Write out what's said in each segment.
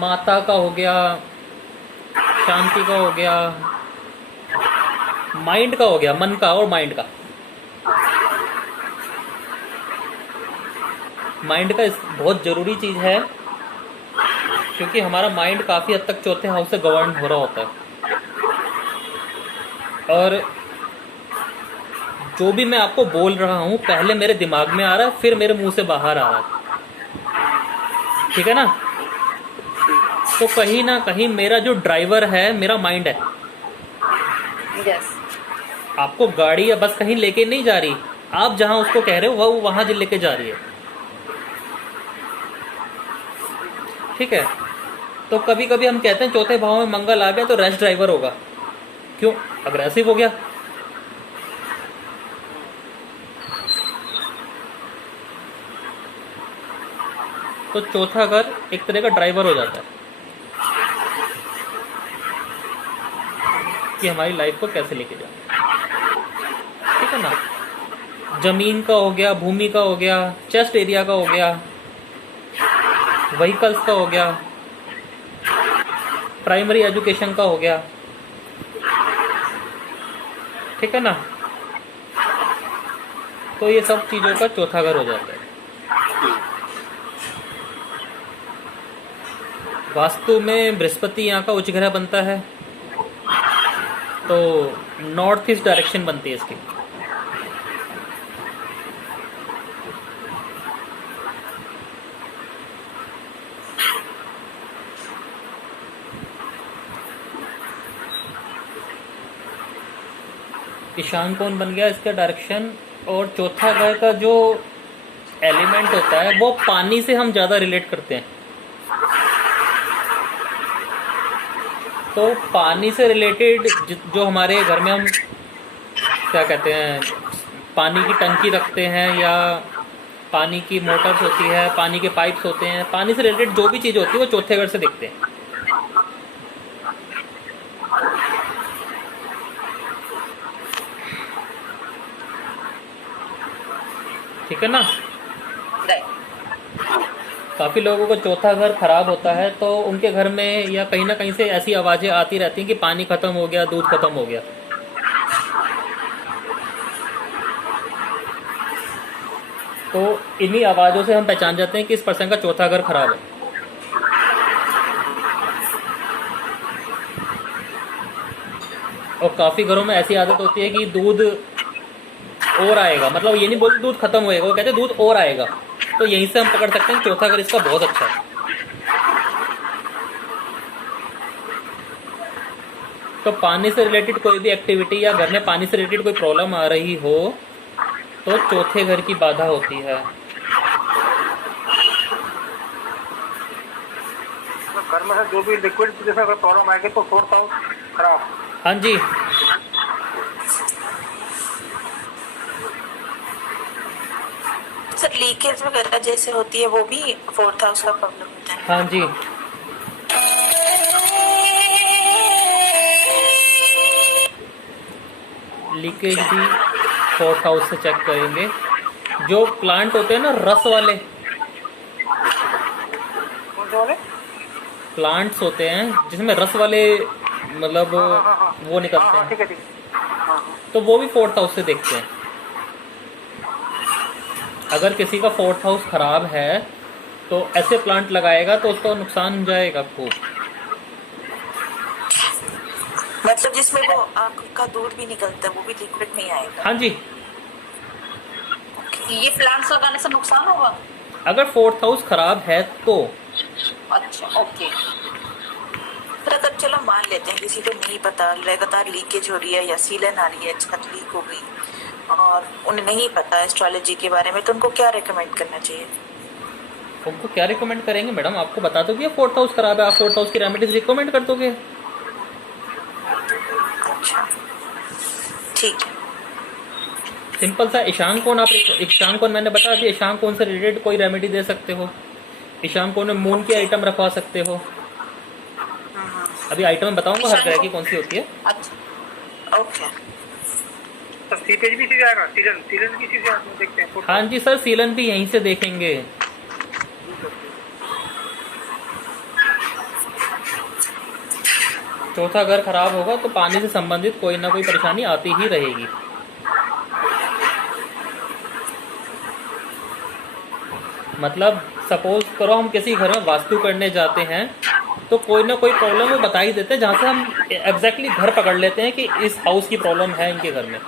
माता का हो गया, शांति का हो गया, माइंड का हो गया, मन का और माइंड का। माइंड का बहुत जरूरी चीज है, क्योंकि हमारा माइंड काफी हद तक चौथे हाउस से गवर्न हो रहा होता है। और जो भी मैं आपको बोल रहा हूं पहले मेरे दिमाग में आ रहा है, फिर मेरे मुंह से बाहर आ रहा है, ठीक है ना। तो कहीं ना कहीं मेरा जो ड्राइवर है मेरा माइंड है। यस। आपको गाड़ी या बस कहीं लेके नहीं जा रही, आप जहां उसको कह रहे हो वो वहां लेके जा रही है, ठीक है। तो कभी कभी हम कहते हैं चौथे भाव में मंगल आ गया तो रैश ड्राइवर होगा। क्यों? अग्रेसिव हो गया। तो चौथा घर एक तरह का ड्राइवर हो जाता है कि हमारी लाइफ को कैसे लेके जाए, ठीक है ना। जमीन का हो गया, भूमि का हो गया, चेस्ट एरिया का हो गया, व्हीकल्स का हो गया, प्राइमरी एजुकेशन का हो गया, ठीक है ना। तो ये सब चीजों का चौथा घर हो जाता है। वास्तु में बृहस्पति यहाँ का उच्च ग्रह बनता है, तो नॉर्थ ईस्ट डायरेक्शन बनती है इसकी। ईशान कोण बन गया इसका डायरेक्शन। और चौथा घर का जो एलिमेंट होता है वो पानी से हम ज्यादा रिलेट करते हैं। तो पानी से रिलेटेड जो हमारे घर में हम क्या कहते हैं, पानी की टंकी रखते हैं या पानी की मोटर्स होती है, पानी के पाइप्स होते हैं, पानी से रिलेटेड जो भी चीज़ होती है वो चौथे घर से दिखते हैं, ठीक है ना। काफ़ी लोगों को चौथा घर खराब होता है तो उनके घर में या कहीं ना कहीं से ऐसी आवाज़ें आती रहती हैं कि पानी खत्म हो गया, दूध खत्म हो गया। तो इन्हीं आवाज़ों से हम पहचान जाते हैं कि इस पर्सन का चौथा घर खराब है। और काफ़ी घरों में ऐसी आदत होती है कि दूध और आएगा, मतलब ये नहीं बोलते दूध खत्म होएगा, वो कहते हैं दूध और आएगा। तो यहीं से हम पकड़ सकते हैं चौथा घर इसका बहुत अच्छा है। तो पानी से रिलेटेड कोई भी एक्टिविटी या घर में पानी से रिलेटेड कोई प्रॉब्लम आ रही हो तो चौथे घर की बाधा होती है। घर में जो भी लिक्विड जैसा अगर प्रॉब्लम आएगी तो फोर्थ हाउस खराब। हाँ जी, सर लीकेज वगैरह जैसे होती है वो भी फोर्थ हाउस का प्रॉब्लम होता है। हाँ जी। लीकेज भी फोर्थ हाउस से चेक करेंगे। जो प्लांट होते हैं ना रस वाले, कौन से वाले प्लांट्स होते हैं जिसमें रस वाले मतलब वो निकलते हैं, ठीक है ठीक है। तो वो भी फोर्थ हाउस से देखते हैं। अगर किसी का फोर्थ हाउस खराब है तो ऐसे प्लांट लगाएगा तो उसका नुकसान हो जाएगा खूब। मतलब जिसमें वो आंख का दूध भी निकलता है वो भी लिक्विड नहीं आएगा। हाँ जी। ये प्लांट्स लगाने से नुकसान होगा अगर फोर्थ हाउस खराब है तो। अच्छा ओके। फिर अगर चलो मान लेते हैं किसी को नहीं पता, लगातार लीकेज हो रही है या सीलन आ रही है, छत लीक हो गई और उन्हें नहीं पता एस्ट्रोलॉजी के बारे में, तो उनको क्या रिकमेंड करना चाहिए? उनको क्या रिकमेंड करेंगे मैडम? आपको बता दोगे फोर्थ हाउस खराब है, आप फोर्थ हाउस की रेमेडीज रिकमेंड कर दोगे। अच्छा ठीक है। सिंपल सा ईशान कोण, आप ईशान कोण मैंने बता दिया, ईशान कोण से रिलेटेड कोई रेमेडी दे सकते हो। ईशान कोण में मून की आइटम रखवा सकते हो। अभी आइटम बताऊंगा हर तरह की कौन सी होती है। अच्छा ओके। तो सीपेज भी सीधे आएगा, सीलन सीलन की चीजें हम देखते हैं। हाँ जी सर, सीलन भी यहीं से देखेंगे। चौथा घर खराब होगा तो पानी से संबंधित कोई ना कोई परेशानी आती ही रहेगी। मतलब सपोज करो हम किसी घर में वास्तु करने जाते हैं तो कोई ना कोई प्रॉब्लम वो बता ही देते हैं, जहाँ से हम एग्जैक्टली घर पकड़ लेते हैं कि इस हाउस की प्रॉब्लम है इनके घर में।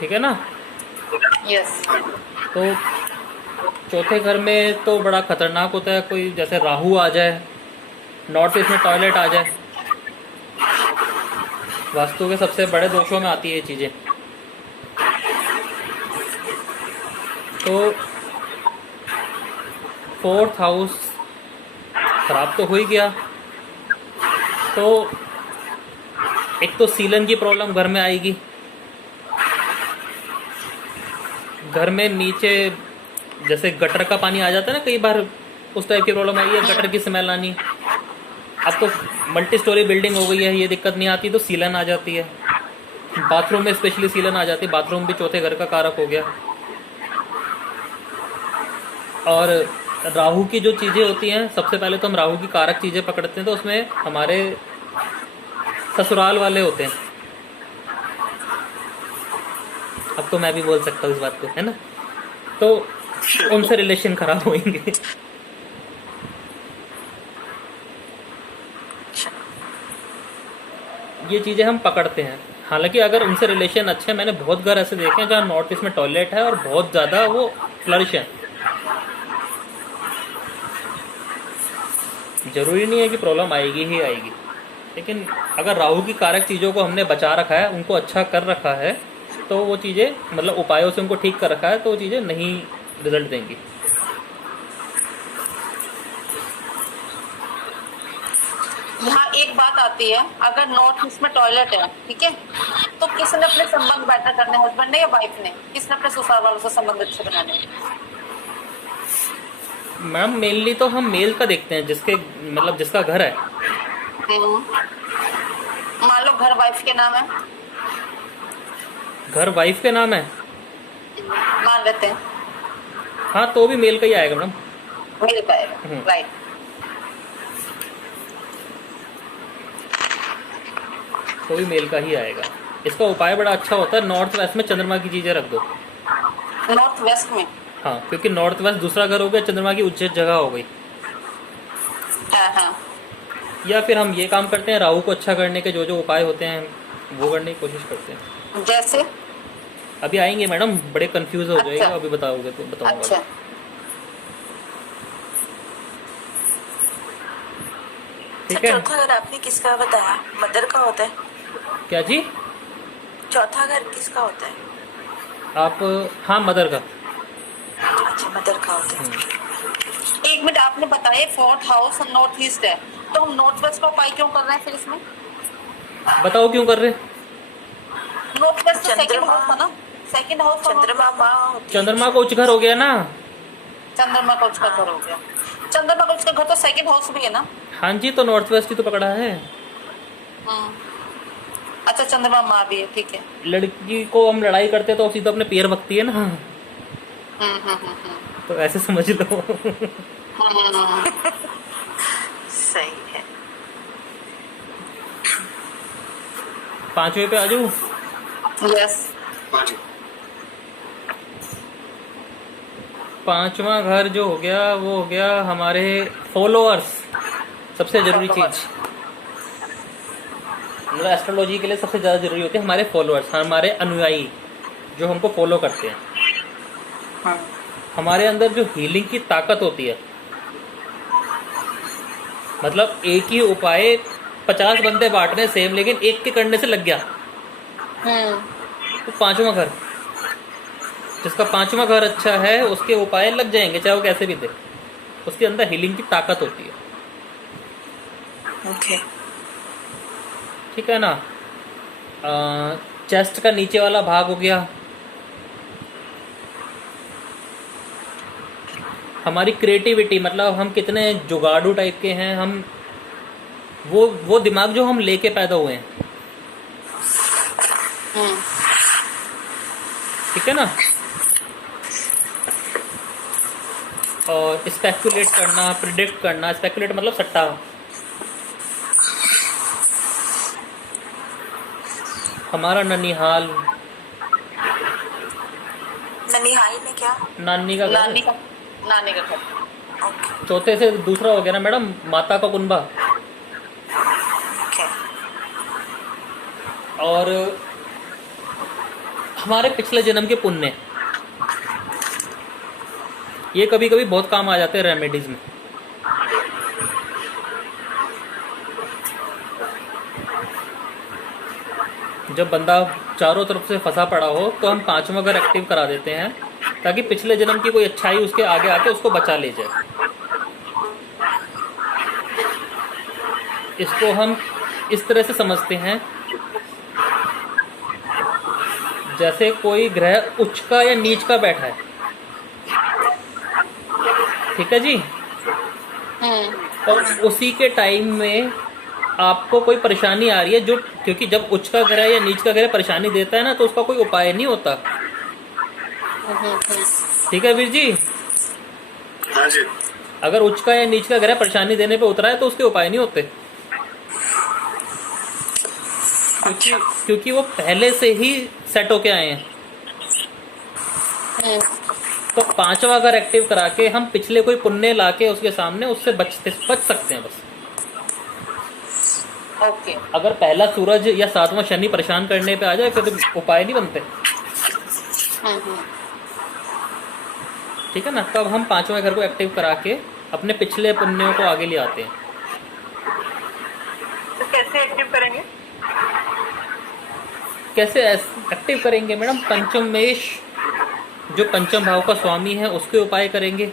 ठीक है ना? यस। तो चौथे घर में तो बड़ा खतरनाक होता है, कोई जैसे राहु आ जाए, नॉर्थ ईस्ट में टॉयलेट आ जाए, वास्तु के सबसे बड़े दोषों में आती है ये चीज़ें। तो फोर्थ हाउस खराब तो हो ही गया, तो एक तो सीलन की प्रॉब्लम घर में आएगी, घर में नीचे जैसे गटर का पानी आ जाता है ना कई बार, उस टाइप की प्रॉब्लम आई है, गटर की स्मेल आनी। अब तो मल्टी स्टोरी बिल्डिंग हो गई है, ये दिक्कत नहीं आती, तो सीलन आ जाती है। बाथरूम में स्पेशली सीलन आ जाती है, बाथरूम भी चौथे घर का कारक हो गया। और राहु की जो चीज़ें होती हैं, सबसे पहले तो हम राहु की कारक चीज़ें पकड़ते हैं, तो उसमें हमारे ससुराल वाले होते हैं। अब तो मैं भी बोल सकता हूँ इस बात को, है ना? तो उनसे रिलेशन खराब होंगे। ये चीज़ें हम पकड़ते हैं। हालांकि अगर उनसे रिलेशन अच्छे, मैंने बहुत घर ऐसे देखे हैं जहाँ नॉर्थ ईस्ट में टॉयलेट है और बहुत ज़्यादा वो फ्लरिश है। जरूरी नहीं है कि प्रॉब्लम आएगी ही आएगी, लेकिन अगर राहु की कारक चीज़ों को हमने बचा रखा है, उनको अच्छा कर रखा है, तो वो चीज़ें मतलब उपायों से उनको ठीक कर रखा है, तो वो चीज़ें नहीं रिजल्ट देंगी। यहाँ एक बात आती है, अगर नॉर्थ ईस्ट में टॉयलेट है, ठीक है, तो किसने अपने संबंध बेटर करने, हस्बैंड ने या वाइफ ने? किसने अपने ससुराल वालों से संबंध अच्छे बनाने? मैम मेनली तो हम मेल का देखते हैं, जिसके मतलब जिसका घर है। मान लो घर वाइफ के नाम है, घर वाइफ के नाम है, मान लेते हैं, हाँ, तो भी मेल का ही आएगा मैडम। मिल पाएगा, राइट। तो भी मेल का ही आएगा। इसका उपाय बड़ा अच्छा होता है, नॉर्थ वेस्ट में चंद्रमा की चीज़ें रख दो। नॉर्थ वेस्ट में? हाँ, क्योंकि नॉर्थ वेस्ट दूसरा घर हो गया, चंद्रमा की उच्च जगह हो गई। हाँ। या फिर हम ये काम करते हैं, राहु को अच्छा करने के जो जो उपाय होते हैं वो करने की कोशिश करते हैं। जैसे अभी आएंगे मैडम, बड़े कंफ्यूज हो जाएगा, अभी बताओगे तो बताऊंगा। अच्छा, ठीक है। चौथा घर आपने किसका बताया? मदर का होता है? क्या जी? चौथा घर किसका होता है? आप, हाँ, मदर का। अच्छा, मदर का होता है। एक मिनट, आपने बताया फोर्थ हाउस नॉर्थ ईस्ट है, तो हम नॉर्थ वेस्ट का उपाय क्यों कर रहे हैं फिर इसमें? बताओ क्यों कर रहे? नॉर्थ वेस्ट तो सेकंड हाउस था ना, सेकंड हाउस चंद्रमा माँ, चंद्रमा का उच्च घर हो गया ना। चंद्रमा का उसका घर हो गया, चंद्रमा का उसका घर तो सेकंड हाउस भी है ना। हाँ जी, तो नॉर्थ वेस्ट ही तो पकड़ा है। अच्छा, चंद्रमा माँ भी है, ठीक है। लड़की को हम लड़ाई करते तो सीधा अपने पैर भगती है ना। तो ऐसे समझ लो। सही है। 5वें पे आ जाऊँ? यस। 5वां घर जो हो गया वो हो गया हमारे फॉलोअर्स। सबसे जरूरी चीज मतलब एस्ट्रोलॉजी के लिए सबसे ज्यादा जरूरी होती है हमारे फॉलोअर्स, हमारे अनुयायी जो हमको फॉलो करते हैं। हमारे अंदर जो हीलिंग की ताकत होती है, मतलब एक ही उपाय 50 बंदे बांट रहे सेम, लेकिन एक के करने से लग गया, तो 5वां घर, जिसका 5वां घर अच्छा है उसके उपाय लग जाएंगे, चाहे वो कैसे भी दे। उसके अंदर हीलिंग की ताकत होती है। ओके, ठीक है ना। चेस्ट का नीचे वाला भाग हो गया, हमारी क्रिएटिविटी, मतलब हम कितने जुगाड़ू टाइप के हैं हम, वो दिमाग जो हम लेके पैदा हुए हैं, ठीक है ना। और स्पेकुलेट करना, प्रिडिक्ट करना, स्पेकुलेट मतलब सट्टा, हमारा ननिहाल, ननिहाल में क्या? नानी का घर, नानी का घर। ओके चौथे से दूसरा हो गया ना मैडम, माता का कुनबा। ओके। और हमारे पिछले जन्म के पुण्य, ये कभी कभी बहुत काम आ जाते हैं रेमेडीज में। जब बंदा चारों तरफ से फंसा पड़ा हो तो हम पांचवा घर एक्टिव करा देते हैं, ताकि पिछले जन्म की कोई अच्छाई उसके आगे आके उसको बचा ले जाए। इसको हम इस तरह से समझते हैं, जैसे कोई ग्रह उच्च का या नीच का बैठा है, ठीक है जी। और उसी के टाइम में आपको कोई परेशानी आ रही है, जो क्योंकि जब उच्च का ग्रह या नीच का ग्रह परेशानी देता है ना, तो उसका कोई उपाय नहीं होता, ठीक है वीर जी। हाँ जी। अगर उच्च का या नीच का ग्रह परेशानी देने पे उतरा है तो उसके उपाय नहीं होते, क्योंकि वो पहले से ही सेट होके आए हैं। तो पांचवा घर एक्टिव करा के हम पिछले कोई पुण्य लाके उसके सामने उससे बच सकते हैं बस। ओके। अगर पहला सूरज या सातवां शनि परेशान करने पे आ जाए फिर तो उपाय नहीं बनते, ठीक है ना। तब हम पांचवें घर को एक्टिव करा के अपने पिछले पुण्यों को आगे ले आते हैं। तो कैसे एक्टिव करेंगे? कैसे एक्टिव करेंगे मैडम? पंचमेश जो पंचम भाव का स्वामी है उसके उपाय करेंगे।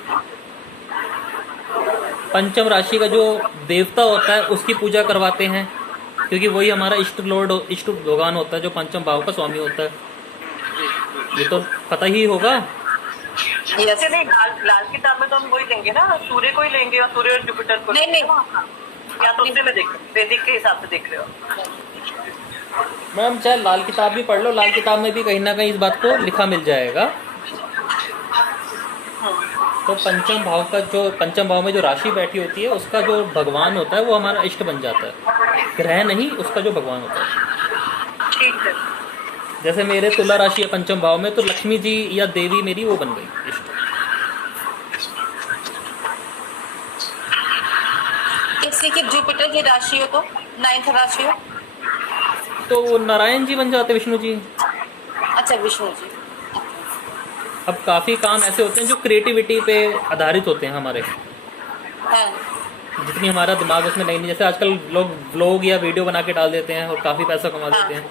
पंचम राशि का जो देवता होता है उसकी पूजा करवाते हैं, क्योंकि वही हमारा इष्ट लॉर्ड, इष्ट भगवान होता है जो पंचम भाव का स्वामी होता है। ये तो पता ही होगा। ऐसे नहीं, लाल किताब में तो हम वही लेंगे ना, सूर्य को ही लेंगे और सूर्य और जुपिटर को। नहीं, या तो उससे में देख, वैदिक के हिसाब से देख रहे हो मैम, चाहे लाल किताब भी पढ़ लो, लाल किताब में भी कहीं ना कहीं इस बात को लिखा मिल जाएगा। तो पंचम भाव का जो, पंचम भाव में जो राशि बैठी होती है उसका जो भगवान होता है वो हमारा इष्ट बन जाता है, ग्रह नहीं, उसका जो भगवान होता है। ठीक है। जैसे मेरे तुला राशि है पंचम भाव में, तो लक्ष्मी जी या देवी मेरी वो बन गई इष्ट। किसी की जुपिटर की राशि हो तो 9th राशि हो तो वो नारायण जी बन जाते, विष्णु जी। अच्छा, विष्णु जी। अब काफ़ी काम ऐसे होते हैं जो क्रिएटिविटी पे आधारित होते हैं हमारे, हाँ। जितनी हमारा दिमाग उसमें नहीं, जैसे आजकल लोग व्लॉग या वीडियो बना के डाल देते हैं और काफ़ी पैसा कमा देते हैं,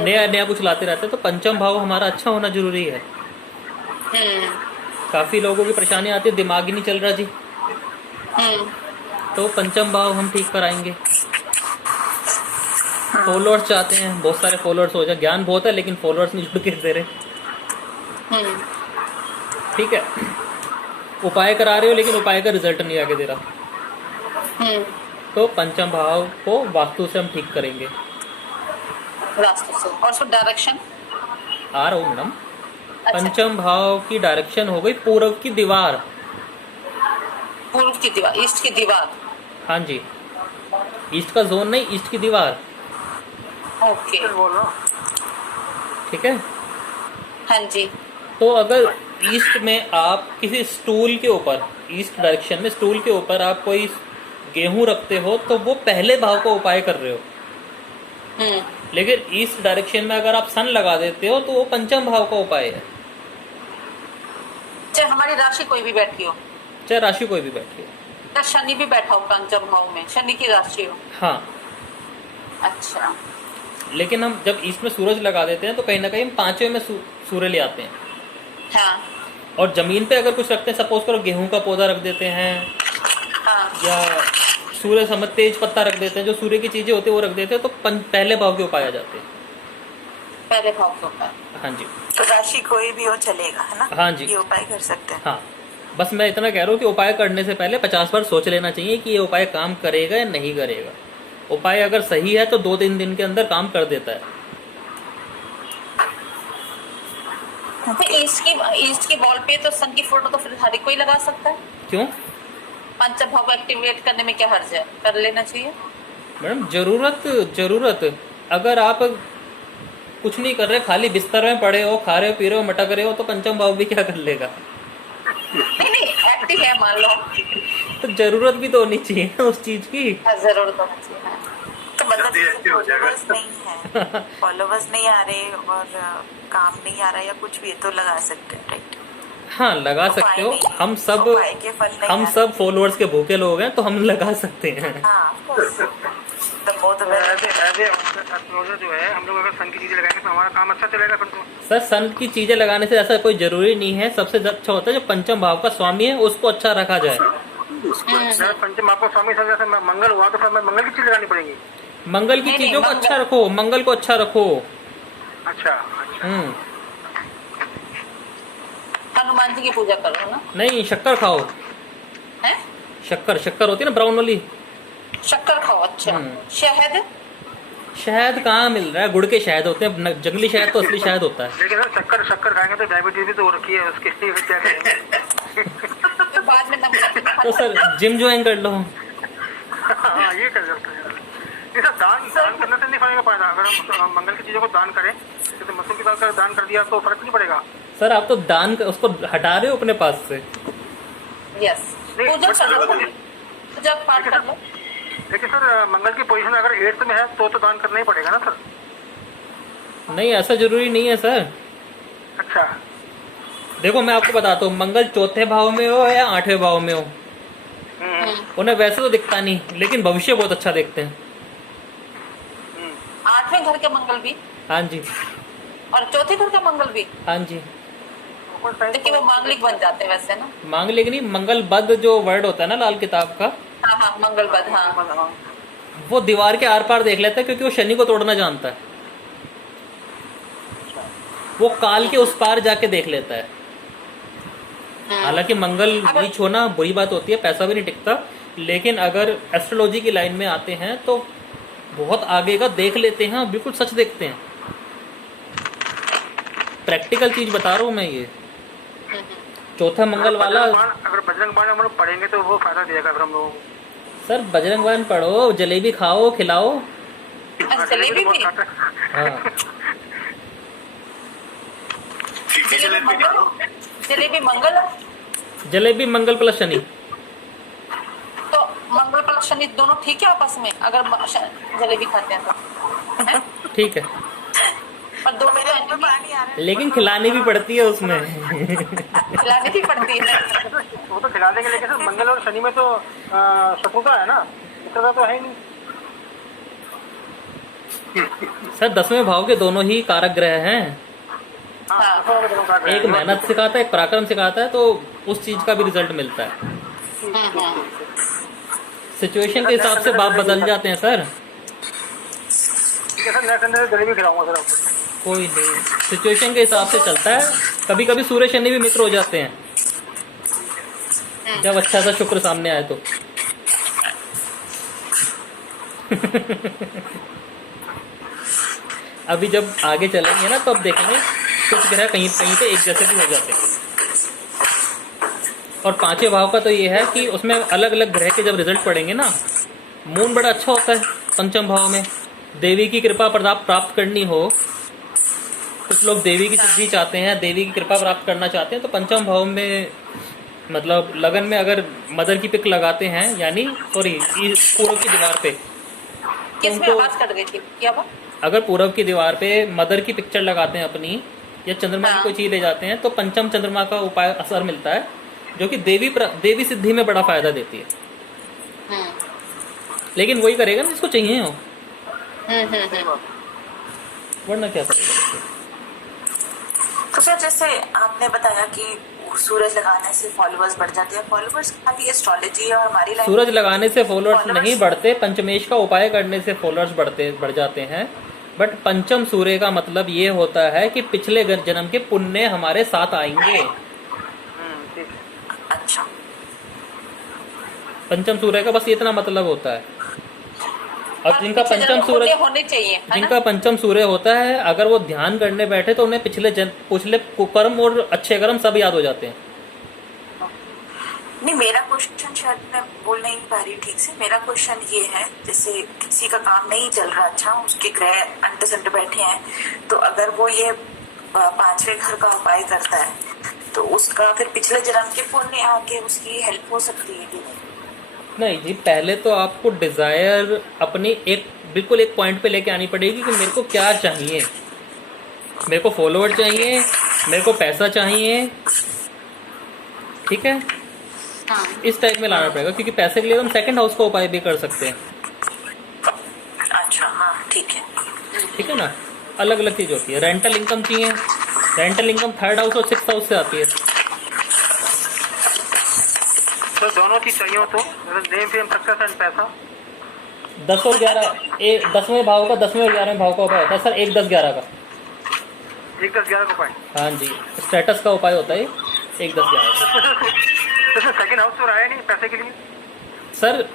नया नया कुछ लाते रहते हैं। तो पंचम भाव हमारा अच्छा होना जरूरी है। काफ़ी लोगों की परेशानी आती है, दिमाग ही नहीं चल रहा जी, तो पंचम भाव हम ठीक कराएंगे। फॉलोअर्स चाहते हैं, बहुत सारे फॉलोअर्स हो जाए, ज्ञान बहुत है लेकिन फॉलोअर्स नहीं जुड़ के दे रहे, ठीक है। उपाय करा रहे हो लेकिन उपाय का रिजल्ट नहीं आके दे रहा, तो पंचम भाव को वास्तु से हम ठीक करेंगे। वास्तु से। और उसको डायरेक्शन आ रहा हूँ मैडम। अच्छा। पंचम भाव की डायरेक्शन हो गई पूर्व की दीवार। पूर्व की दीवार, ईस्ट की दीवार। हाँ जी, ईस्ट का जोन नहीं, ईस्ट की दीवार, ओके। बोलो। ठीक है। हाँ जी। तो अगर ईस्ट में आप किसी स्टूल के ऊपर, ईस्ट डायरेक्शन में स्टूल के ऊपर आप कोई गेहूं रखते हो तो वो पहले भाव का उपाय कर रहे हो। लेकिन ईस्ट डायरेक्शन में अगर आप सन लगा देते हो तो वो पंचम भाव का उपाय है। चाहे हमारी राशि कोई भी बैठी हो, चाहे राशि कोई भी बैठी हो, चाहे शनि भी बैठा हो पंचम भाव में, शनि की राशि हो। हाँ। अच्छा। लेकिन हम जब ईस्ट में सूरज लगा देते हैं तो कहीं ना कहीं हम पांचवें में सूर्य ले आते हैं। हाँ। और जमीन पे अगर कुछ रखते हैं, सपोज करो गेहूं का पौधा रख देते हैं, हाँ। या सूर्य समझ तेज पत्ता रख देते हैं, जो सूर्य की चीजें होती है वो रख देते हैं, तो पहले भाव के उपाय आ जाते हैं। पहले भाव के ऊपर। हाँ जी। तो राशि कोई भी हो चलेगा, है ना? हाँ जी। ये उपाय कर सकते हैं। हाँ। बस मैं इतना कह रहा हूँ कि उपाय करने से पहले 50 बार सोच लेना चाहिए कि ये उपाय काम करेगा या नहीं करेगा। उपाय अगर सही है तो 2-3 दिन के अंदर काम कर देता है। ईस्ट की वॉल पे तो सन की फोटो तो फिर हर कोई लगा सकता है। क्यों? पंचभाव एक्टिवेट करने में क्या हर्ज है, कर लेना चाहिए। मैडम जरूरत अगर आप कुछ नहीं कर रहे, खाली बिस्तर में पड़े हो, खा रहे हो, पी रहे हो, मटक रहे हो, तो पंचम भाव भी क्या कर लेगा? नहीं एक्टिव है मान लो, तो जरूरत भी तो होनी चाहिए उस चीज की। जरूरत होनी चाहिए। हाँ। तो मतलब जल्दी active हो जाएगा। फॉलोवर्स नहीं है, फॉलोवर्स नहीं आ रहे और काम नहीं आ रहा या कुछ भी है तो लगा सकते हैं, राइट? हाँ लगा सकते हो। हम सब उपाय के फल नहीं हम आ सब फॉलोअर्स के भूखे लोग हैं, तो हम लगा सकते हैं। रहे। हाँ, of course। तो बहुत एस्ट्रोलॉजर जो है, हम लोग अगर सन की चीजें लगाएंगे तो हमारा काम अच्छा चलेगा फिर तो। सर सन की चीजें लगाने से ऐसा कोई जरूरी नहीं है। सबसे अच्छा होता है जो पंचम भाव का स्वामी है उसको अच्छा रखा जाए। जैसे पंचम आपको स्वामी सर, जैसे मंगल हुआ तो फिर हमें मंगल की चीज लगानी पड़ेगी। मंगल की नहीं, चीजों को मंगल- अच्छा रखो, मंगल को अच्छा रखो। अच्छा। हनुमान जी की पूजा करो ना। नहीं, शक्कर खाओ। है शक्कर होती है ना ब्राउन वाली, शक्कर खाओ। अच्छा, शहद शहद कहाँ मिल रहा है? गुड़ के शहद होते हैं, जंगली शहद तो असली शहद होता है। लेकिन सर शक्कर खाएंगे तो डायबिटीज भी तो हो रखी है, उसके लिए क्या करेंगे? तो बाद में नमक तो सर जिम ज्वाइन कर लो। हाँ, ये कर सकते हैं। ये सब दान करने से नहीं पड़ेगा फायदा। अगर हम मंगल की चीजों को दान करें, जैसे मसूर की दाल का दान कर दिया तो फर्क नहीं पड़ेगा। सर आप तो उसको हटा रहे हो अपने पास से। यस, नहीं, पूजा कर लो, लेकिन पूजा पाठ कर लो। सर मंगल की पोजीशन अगर 8th में है तो दान करना ही पड़ेगा ना सर? नहीं, ऐसा जरूरी नहीं है सर। अच्छा। देखो मैं आपको बताता हूँ, मंगल 4थे भाव में हो या 8वें भाव में हो, उन्हें वैसे तो दिखता नहीं, लेकिन भविष्य बहुत अच्छा देखते हैं। 8वें घर के मंगल भी हाँ जी, और चौथे घर का मंगल भी, हाँ जी। देखिए वो मांगलिक बन जाते हैं वैसे ना। मांगलिक नहीं, मंगल बद जो वर्ड होता है ना लाल किताब का, हाँ हाँ, मंगल बद। हाँ, वो दीवार के आर पार देख लेता है, क्योंकि वो शनि को तोड़ना जानता है। वो काल के उस पार जाके देख लेता है। हालांकि मंगल नीच होना बुरी बात होती है, पैसा भी नहीं टिकता, लेकिन अगर एस्ट्रोलॉजी की लाइन में आते हैं तो बहुत आगे का देख लेते हैं, बिल्कुल सच देखते हैं। प्रैक्टिकल चीज बता रहा हूँ मैं ये। चौथा मंगल वाला। अगर बजरंग बाण हम लोग पढ़ेंगे तो वो फायदा देगा फिर हम लोगों को। सर बजरंग बाण पढ़ो, जलेबी खाओ, खिलाओ। अच्छा, जलेबी भी। हाँ फीकी जलेबी खा लो। जलेबी मंगल है, जलेबी मंगल प्लस शनि। तो मंगल प्लस शनि दोनों ठीक है आपस में, अगर जलेबी खाते हैं तो हैं? ठीक है, और दोनों मेरे तो मुंह में पानी आ रहा है। लेकिन खिलानी भी पड़ती है उसमें। खिलानी भी पड़ती है। वो तो खिला देंगे, लेकिन सर मंगल और शनि में तो शत्रुता है ना, मित्रता तो है ही नहीं। सर 10वें भाव के दोनों ही कारक ग्रह हैं। हाँ। एक मेहनत सिखाता है, एक पराक्रम सिखाता है, तो उस चीज का भी रिजल्ट मिलता है। सिचुएशन के हिसाब से बाप बदल जाते हैं सर। ठीक है सर, नेक्स्ट संडे से जलेबी खिलाऊंगा सर आपको। कोई नहीं, सिचुएशन के हिसाब से चलता है। कभी कभी सूर्य शनि भी मित्र हो जाते हैं, जब अच्छा सा शुक्र सामने आए तो। अभी जब आगे चलेंगे ना तो अब देखेंगे कुछ ग्रह कहीं कहीं पे एक जैसे भी हो जाते हैं। और 5वें भाव का तो ये है कि उसमें अलग अलग ग्रह के जब रिजल्ट पड़ेंगे ना, मून बड़ा अच्छा होता है पंचम भाव में। देवी की कृपा प्राप्त करनी हो, कुछ लोग देवी की सिद्धि चाहते हैं, देवी की कृपा प्राप्त करना चाहते हैं, तो पंचम भाव में मतलब लगन में अगर मदर की पिक लगाते हैं, यानी सॉरी पूर्व की दीवार पे, किसमें उनको आवाज कट गई थी क्या वो? अगर पूर्व की दीवार पे मदर की पिक्चर लगाते हैं अपनी, या चंद्रमा की हाँ। कोई चीज ले जाते हैं, तो पंचम चंद्रमा का उपाय असर मिलता है, जो कि देवी सिद्धि में बड़ा फायदा देती है। लेकिन वही करेगा ना जिसको चाहिए हो, वरना क्या करेगा। तो सर जैसे आपने बताया कि सूरज लगाने से फॉलोअर्स बढ़ जाते हैं, फॉलोअर्स खाली एस्ट्रोलॉजी और हमारी लाइन सूरज लगाने से फॉलोअर्स नहीं बढ़ते, पंचमेश का उपाय करने से फॉलोअर्स बढ़ जाते हैं। बट पंचम सूर्य का मतलब ये होता है कि पिछले जन्म के पुण्य हमारे साथ आएंगे। ठीक है। अच्छा, पंचम सूर्य का बस इतना मतलब होता है। और जिनका पिछले पंचम जन्म सूर्य पुण्य होने चाहिए, है ना? जिनका पंचम सूर्य होता है, अगर वो ध्यान करने बैठे तो उन्हें पिछले कुकर्म और अच्छे कर्म सब याद हो जाते हैं। नहीं, मेरा क्वेश्चन शायद मैं बोल नहीं पा रही ठीक से। मेरा क्वेश्चन ये है, जैसे किसी का काम नहीं चल रहा अच्छा, उसके ग्रह अंट संट बैठे हैं, तो अगर वो ये 5वें घर का उपाय करता है तो उसका फिर पिछले जन्म के पुण्य आके उसकी हेल्प हो सकती है कि नहीं? नहीं जी, पहले तो आपको डिजायर अपनी बिल्कुल एक पॉइंट पे लेके आनी पड़ेगी कि मेरे को क्या चाहिए। मेरे को फॉलोअर चाहिए, मेरे को पैसा चाहिए, ठीक है, हाँ। इस टाइप में लाना पड़ेगा, क्योंकि पैसे के लिए हम सेकंड हाउस का उपाय भी कर सकते हैं। अच्छा, हाँ ठीक है। ठीक है ना, अलग अलग चीज होती है। रेंटल इनकम चाहिए, रेंटल इनकम 3rd हाउस और 6th हाउस से आती है। तो दोनों चीज चाहिए हो तो नेम फेम सक्सेस एंड पैसा। 10 और 11 10वें भाव का 10वें और 11वें भाव का उपाय होता है सर, 1 10 11 का। 1 10 11 को पाए। हाँ जी, स्टेटस का उपाय होता है 1 10 11 तो सेकंड हाउस तो आया नहीं पैसे के लिए। सर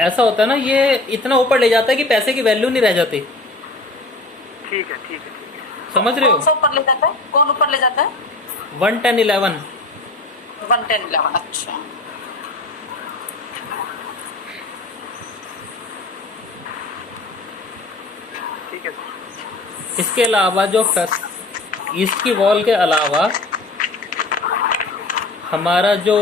ऐसा होता है ना, ये इतना ऊपर ले जाता है कि पैसे की वैल्यू नहीं रह जाती। ठीक है, ठीक है, ठीक है। समझ रहे हो? कौन सा ऊपर ले जाता है? कौन ऊपर ले जाता है? 1 10 11। 1 10 11। अच्छा, ठीक है। इसके अलावा जो ईस्ट की वॉल के अलावा हमारा जो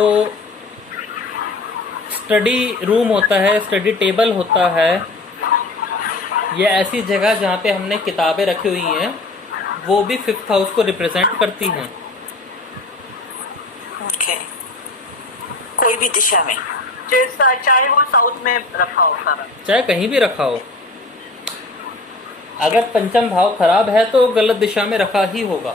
स्टडी रूम होता है, स्टडी टेबल होता है, ये ऐसी जगह जहाँ पे हमने किताबें रखी हुई हैं, वो भी 5th हाउस को रिप्रेजेंट करती हैं। ओके। कोई भी दिशा में, चाहे वो साउथ में रखा हो सारा, चाहे कहीं भी रखा हो, अगर पंचम भाव खराब है तो गलत दिशा में रखा ही होगा।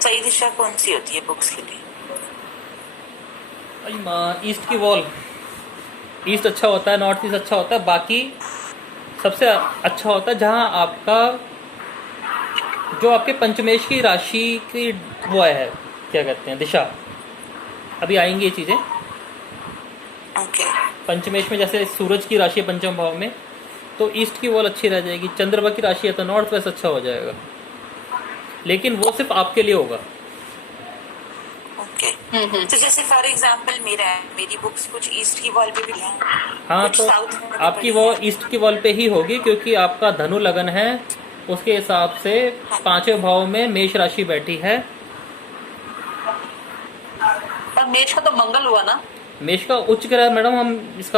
सही दिशा कौन सी होती है बुक्स के लिए? अरे माँ, ईस्ट की वॉल, ईस्ट अच्छा होता है, नॉर्थ ईस्ट अच्छा होता है, बाकी सबसे अच्छा होता है जहाँ आपका जो आपके पंचमेश की राशि की वो है, क्या कहते हैं, दिशा। अभी आएंगी ये चीज़ें। ओके। पंचमेश में जैसे सूरज की राशि है पंचम भाव में, तो ईस्ट की वॉल अच्छी रह जाएगी। चंद्रमा की राशि है तो नॉर्थ वेस्ट अच्छा हो जाएगा, लेकिन वो सिर्फ आपके लिए होगा। ओके। तो जैसे फॉर एग्जांपल मेरी बुक्स कुछ ईस्ट की वॉल पे भी हैं, हाँ, कुछ तो साउथ में भी आपकी पड़ी वो हैं। ईस्ट की वॉल पे ही होगी, क्योंकि आपका धनु लगन है, उसके हिसाब से 5वें भाव में मेष राशि बैठी है। पर मेष का तो मंगल हुआ ना। मेष का उच्च ग्रह मैडम, हम इसका